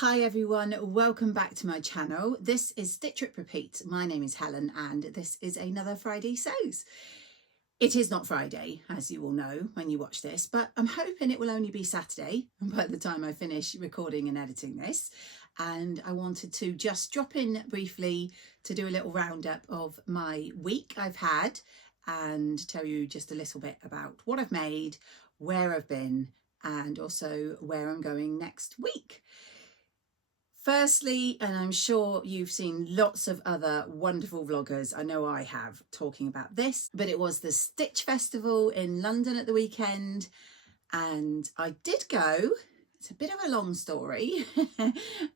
Hi everyone, welcome back to my channel. This is Stitch Rip Repeat. My name is Helen and this is another Friday Sews. It is not Friday, as you all know when you watch this, but I'm hoping it will only be Saturday by the time I finish recording and editing this. And I wanted to just drop in briefly to do a little roundup of my week I've had and tell you just a little bit about what I've made, where I've been, and also where I'm going next week. Firstly, and I'm sure you've seen lots of other wonderful vloggers, I know I have, talking about this, but it was the Stitch Festival in London at the weekend and I did go. It's a bit of a long story.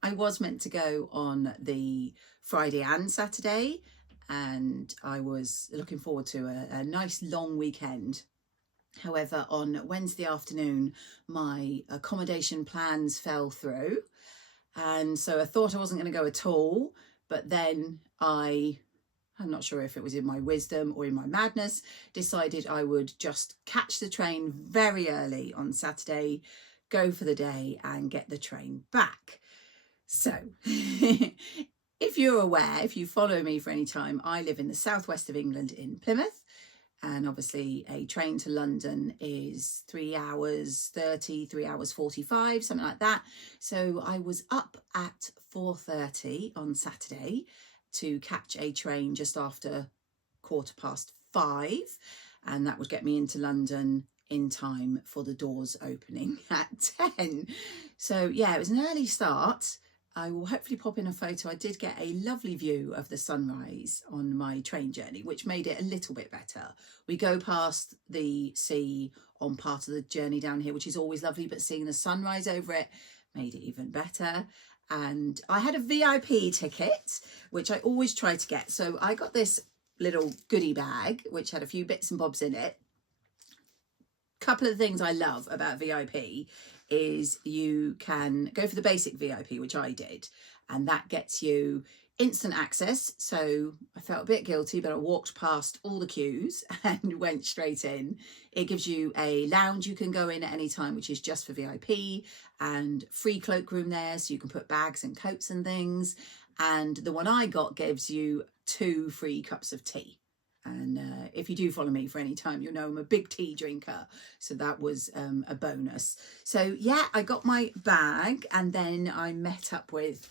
I was meant to go on the Friday and Saturday and I was looking forward to a nice long weekend. However, on Wednesday afternoon, my accommodation plans fell through. And so I thought I wasn't going to go at all, but then I'm not sure if it was in my wisdom or in my madness, decided I would just catch the train very early on Saturday, go for the day and get the train back. So if you're aware, if you follow me for any time, I live in the southwest of England in Plymouth. And obviously a train to London is 3 hours 30, 3 hours 45, something like that. So I was up at 4:30 on Saturday to catch a train just after 5:15. And that would get me into London in time for the doors opening at 10. So yeah, it was an early start. I will hopefully pop in a photo. I did get a lovely view of the sunrise on my train journey, which made it a little bit better. We go past the sea on part of the journey down here, which is always lovely, but seeing the sunrise over it made it even better. And I had a VIP ticket, which I always try to get. So I got this little goodie bag, which had a few bits and bobs in it. Couple of things I love about VIP is you can go for the basic VIP, which I did, and that gets you instant access. So I felt a bit guilty, but I walked past all the queues and went straight in. It gives you a lounge you can go in at any time, which is just for VIP, and free cloakroom there, so you can put bags and coats and things. And the one I got gives you 2 free cups of tea. And if you do follow me for any time, you'll know I'm a big tea drinker. So that was a bonus. So yeah, I got my bag and then I met up with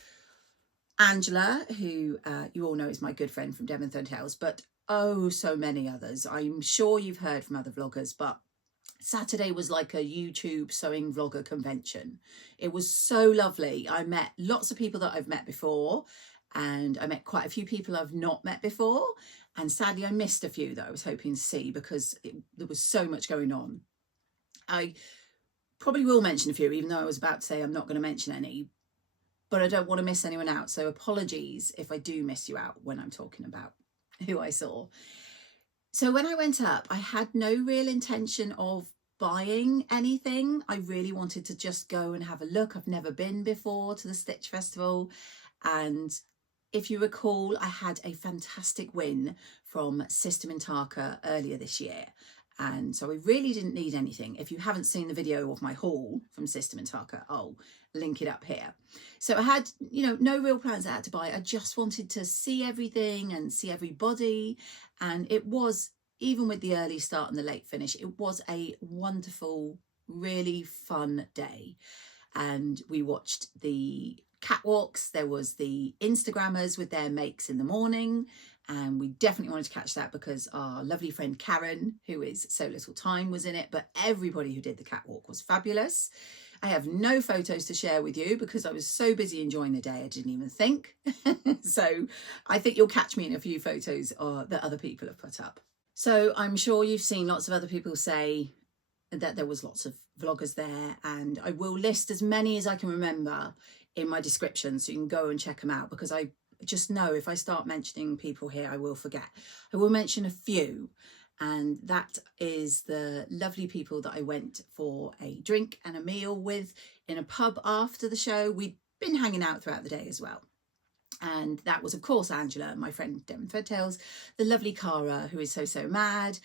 Angela, who you all know is my good friend from Devon Tales, but oh, so many others. I'm sure you've heard from other vloggers, but Saturday was like a YouTube sewing vlogger convention. It was so lovely. I met lots of people that I've met before and I met quite a few people I've not met before. And sadly, I missed a few that I was hoping to see because there was so much going on. I probably will mention a few, even though I was about to say I'm not going to mention any, but I don't want to miss anyone out. So apologies if I do miss you out when I'm talking about who I saw. So when I went up, I had no real intention of buying anything. I really wanted to just go and have a look. I've never been before to the Stitch Festival. And if you recall, I had a fantastic win from Sister Mintaka earlier this year. And so I really didn't need anything. If you haven't seen the video of my haul from Sister Mintaka, I'll link it up here. So I had, no real plans I had to buy. I just wanted to see everything and see everybody. And it was, even with the early start and the late finish, it was a wonderful, really fun day. And we watched the catwalks. There was the Instagrammers with their makes in the morning, and we definitely wanted to catch that because our lovely friend Karen, who is So Little Time, was in it, but everybody who did the catwalk was fabulous. I have no photos to share with you because I was so busy enjoying the day I didn't even think. So I think you'll catch me in a few photos that other people have put up. So I'm sure you've seen lots of other people say that there was lots of vloggers there, and I will list as many as I can remember in my description so you can go and check them out, because I just know if I start mentioning people here I will forget. I will mention a few, and that is the lovely people that I went for a drink and a meal with in a pub after the show. We'd been hanging out throughout the day as well. And that was, of course, Angela, my friend Devon Tales, the lovely Cara, who is so mad,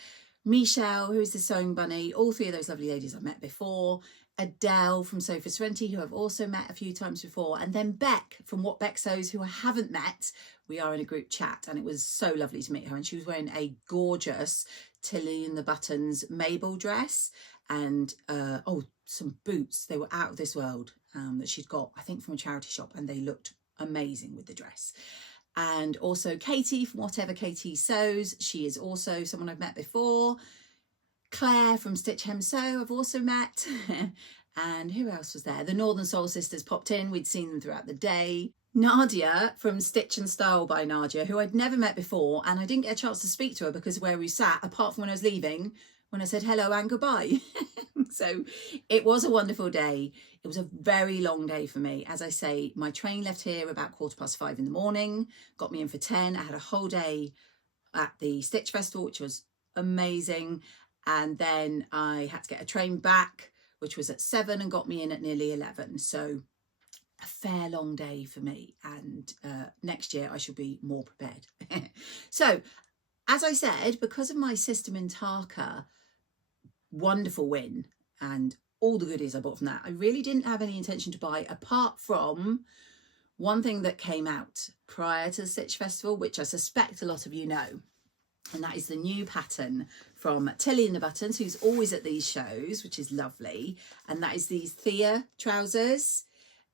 Michelle, who is the sewing bunny, all 3 of those lovely ladies I've met before, Adele from Sew Frugal, who I've also met a few times before, and then Beck from What Beck Sews, who I haven't met. We are in a group chat, and it was so lovely to meet her, and she was wearing a gorgeous Tilly and the Buttons Mabel dress, and some boots. They were out of this world, that she'd got, I think, from a charity shop, and they looked amazing with the dress. And also Katie from Whatever Katie Sews, she is also someone I've met before. Claire from Stitch Hem Sew I've also met. And who else was there? The Northern Soul Sisters popped in. We'd seen them throughout the day. Nadia from Stitch and Style by Nadia, who I'd never met before, and I didn't get a chance to speak to her because where we sat, apart from when I was leaving, when I said hello and goodbye. So it was a wonderful day. It was a very long day for me. As I say, my train left here about 5:15 in the morning, got me in for 10. I had a whole day at the Stitch Festival, which was amazing. And then I had to get a train back, which was at 7 and got me in at nearly 11. So a fair long day for me. And next year I shall be more prepared. So as I said, because of my System in Tarka wonderful win and all the goodies I bought from that, I really didn't have any intention to buy, apart from one thing that came out prior to the Stitch Festival, which I suspect a lot of you know. And that is the new pattern from Tilly and the Buttons, who's always at these shows, which is lovely. And that is these Thea trousers,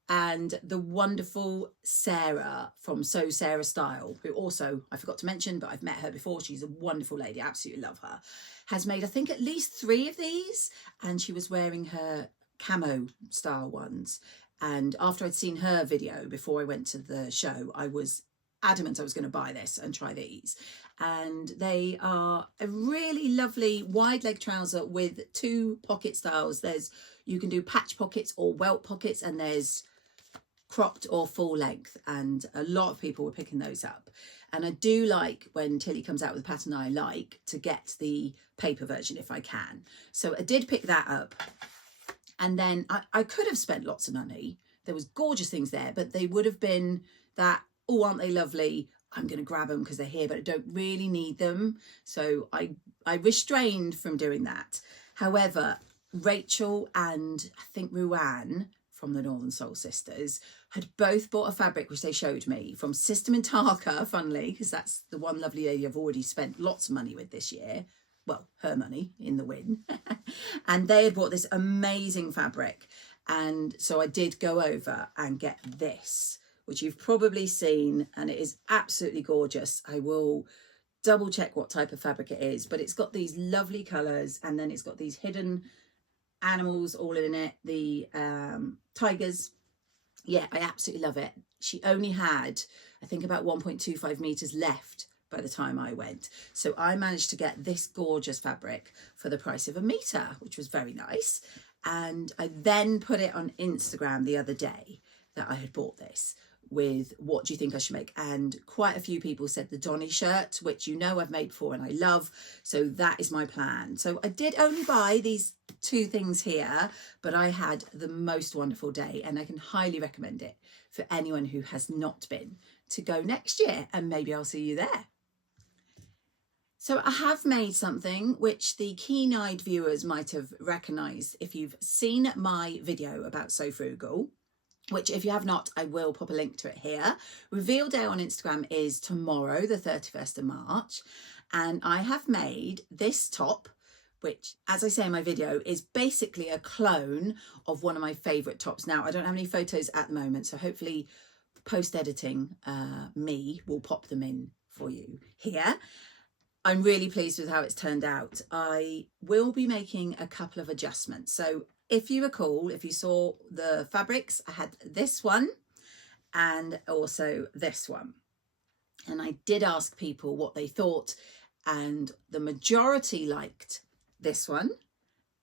and the wonderful Sarah from Sew Sarah Style, who also, I forgot to mention, but I've met her before. She's a wonderful lady. Absolutely love her. Has made, I think, at least 3 of these. And she was wearing her camo style ones. And after I'd seen her video before I went to the show, I was adamant I was going to buy this and try these. And they are a really lovely wide leg trouser with 2 pocket styles. You can do patch pockets or welt pockets, and there's cropped or full length, and a lot of people were picking those up. And I do like when Tilly comes out with a pattern I like to get the paper version if I can. So I did pick that up, and then I could have spent lots of money. There was gorgeous things there, but they would have been that, oh, aren't they lovely? I'm going to grab them because they're here, but I don't really need them. So I restrained from doing that. However, Rachel and I think Ruanne from the Northern Soul Sisters had both bought a fabric which they showed me from System in Tarka, funnily, because that's the one lovely lady I've already spent lots of money with this year. Well, her money in the win. And they had bought this amazing fabric. And so I did go over and get this, which you've probably seen, and it is absolutely gorgeous. I will double check what type of fabric it is, but it's got these lovely colours, and then it's got these hidden animals all in it, the tigers. Yeah, I absolutely love it. She only had, I think, about 1.25 meters left by the time I went. So I managed to get this gorgeous fabric for the price of a meter, which was very nice. And I then put it on Instagram the other day that I had bought this with what do you think I should make, and quite a few people said the Donny shirt, which you know I've made before and I love, so that is my plan. So I did only buy these 2 things here, but I had the most wonderful day, and I can highly recommend it for anyone who has not been to go next year, and maybe I'll see you there. So I have made something which the keen-eyed viewers might have recognised if you've seen my video about Sew Frugal, which if you have not, I will pop a link to it here. Reveal day on Instagram is tomorrow, the 31st of March. And I have made this top, which, as I say in my video, is basically a clone of one of my favourite tops. Now, I don't have any photos at the moment, so hopefully post-editing me will pop them in for you here. I'm really pleased with how it's turned out. I will be making a couple of adjustments. So if you recall, if you saw the fabrics, I had this one and also this one. And I did ask people what they thought, and the majority liked this one,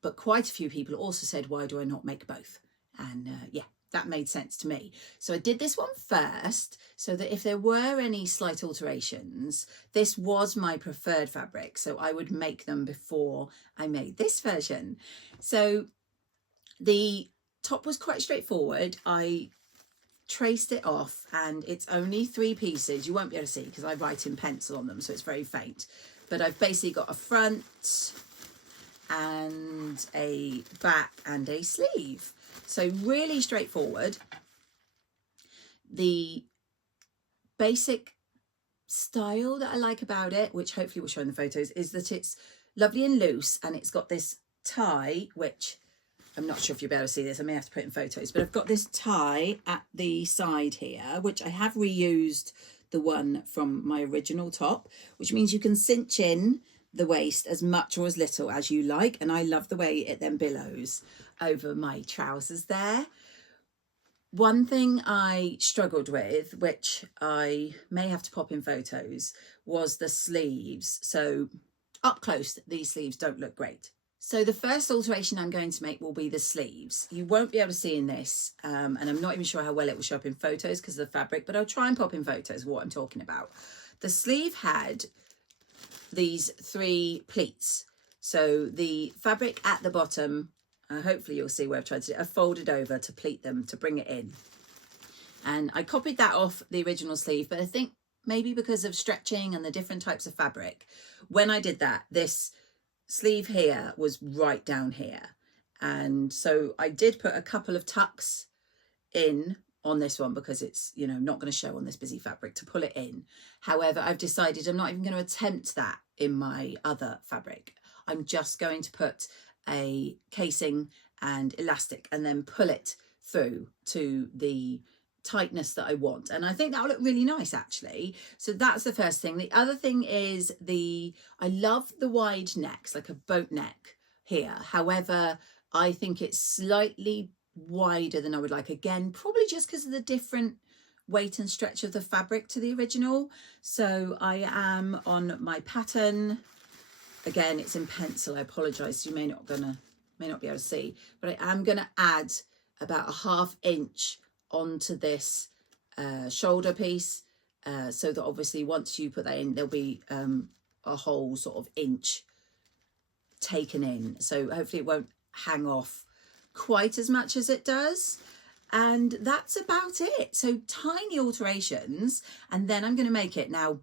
but quite a few people also said, why do I not make both? And yeah, that made sense to me. So I did this one first, so that if there were any slight alterations, this was my preferred fabric, so I would make them before I made this version. So the top was quite straightforward. I traced it off, and it's only 3 pieces. You won't be able to see because I write in pencil on them, so it's very faint. But I've basically got a front and a back and a sleeve. So really straightforward. The basic style that I like about it, which hopefully we'll show in the photos, is that it's lovely and loose, and it's got this tie, which I'm not sure if you'll be able to see this, I may have to put it in photos, but I've got this tie at the side here, which I have reused the one from my original top, which means you can cinch in the waist as much or as little as you like, and I love the way it then billows over my trousers there. One thing I struggled with, which I may have to pop in photos, was the sleeves. So up close, these sleeves don't look great. So the first alteration I'm going to make will be the sleeves. You won't be able to see in this, and I'm not even sure how well it will show up in photos because of the fabric, but I'll try and pop in photos of what I'm talking about. The sleeve had these 3 pleats. So the fabric at the bottom, hopefully you'll see where I've tried to do it, I folded over to pleat them to bring it in. And I copied that off the original sleeve, but I think maybe because of stretching and the different types of fabric, when I did that, this sleeve here was right down here. And so I did put a couple of tucks in on this one because it's, you know, not going to show on this busy fabric to pull it in. However, I've decided I'm not even going to attempt that in my other fabric. I'm just going to put a casing and elastic and then pull it through to the tightness that I want, and I think that'll look really nice actually. So that's the first thing. The other thing is I love the wide necks, like a boat neck here. However, I think it's slightly wider than I would like, again probably just because of the different weight and stretch of the fabric to the original. So I am on my pattern. Again, it's in pencil, I apologize, you may not be able to see, but I am going to add about a ½ inch onto this shoulder piece, so that obviously once you put that in, there'll be a whole sort of inch taken in, so hopefully it won't hang off quite as much as it does. And that's about it. So tiny alterations, and then I'm going to make it. Now,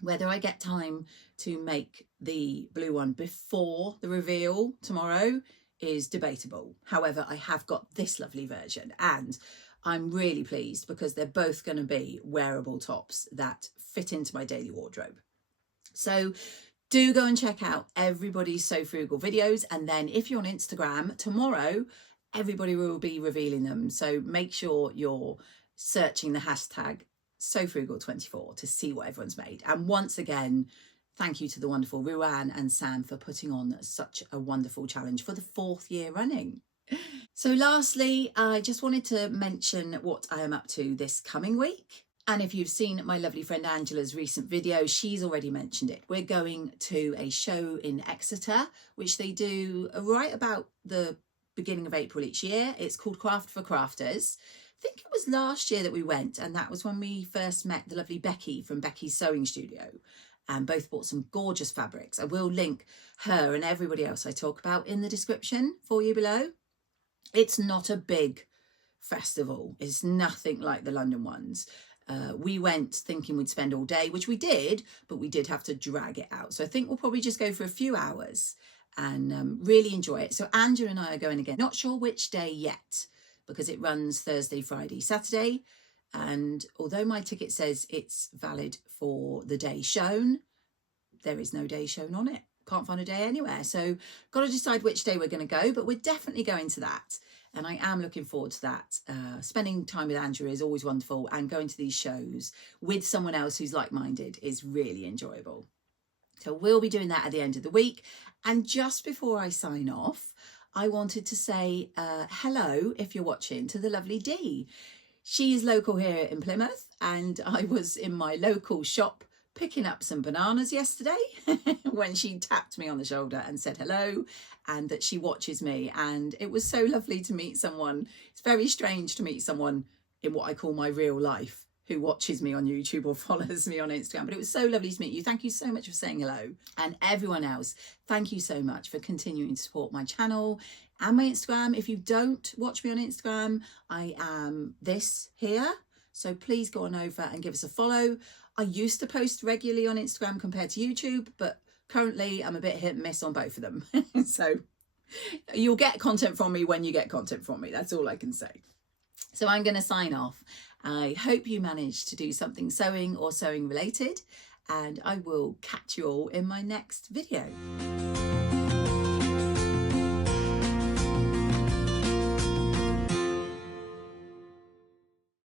whether I get time to make the blue one before the reveal tomorrow is debatable. However, I have got this lovely version, and I'm really pleased because they're both going to be wearable tops that fit into my daily wardrobe. So do go and check out everybody's Sew Frugal videos, and then if you're on Instagram tomorrow, everybody will be revealing them. So make sure you're searching the hashtag SewFrugal24 to see what everyone's made. And once again, thank you to the wonderful Ruan and Sam for putting on such a wonderful challenge for the 4th year running. So lastly, I just wanted to mention what I am up to this coming week. And if you've seen my lovely friend Angela's recent video, she's already mentioned it. We're going to a show in Exeter, which they do right about the beginning of April each year. It's called Craft for Crafters. I think it was last year that we went, and that was when we first met the lovely Becky from Becky's Sewing Studio, and both bought some gorgeous fabrics. I will link her and everybody else I talk about in the description for you below. It's not a big festival. It's nothing like the London ones. We went thinking we'd spend all day, which we did, but we did have to drag it out. So I think we'll probably just go for a few hours and really enjoy it. So Angela and I are going again. Not sure which day yet, because it runs Thursday, Friday, Saturday. And although my ticket says it's valid for the day shown, there is no day shown on it. Can't find a day anywhere. So got to decide which day we're going to go, but we're definitely going to that. And I am looking forward to that. Spending time with Angela is always wonderful, and going to these shows with someone else who's like-minded is really enjoyable. So we'll be doing that at the end of the week. And just before I sign off, I wanted to say hello, if you're watching, to the lovely Dee. She is local here in Plymouth, and I was in my local shop picking up some bananas yesterday when she tapped me on the shoulder and said hello, and that she watches me. And it was so lovely to meet someone. It's very strange to meet someone in what I call my real life who watches me on YouTube or follows me on Instagram, but it was so lovely to meet you. Thank you so much for saying hello. And everyone else, thank you so much for continuing to support my channel and my Instagram. If you don't watch me on Instagram, I am this here, so please go on over and give us a follow. I used to post regularly on Instagram compared to YouTube, but currently I'm a bit hit and miss on both of them. So you'll get content from me when you get content from me. That's all I can say. So I'm going to sign off. I hope you managed to do something sewing or sewing related, and I will catch you all in my next video.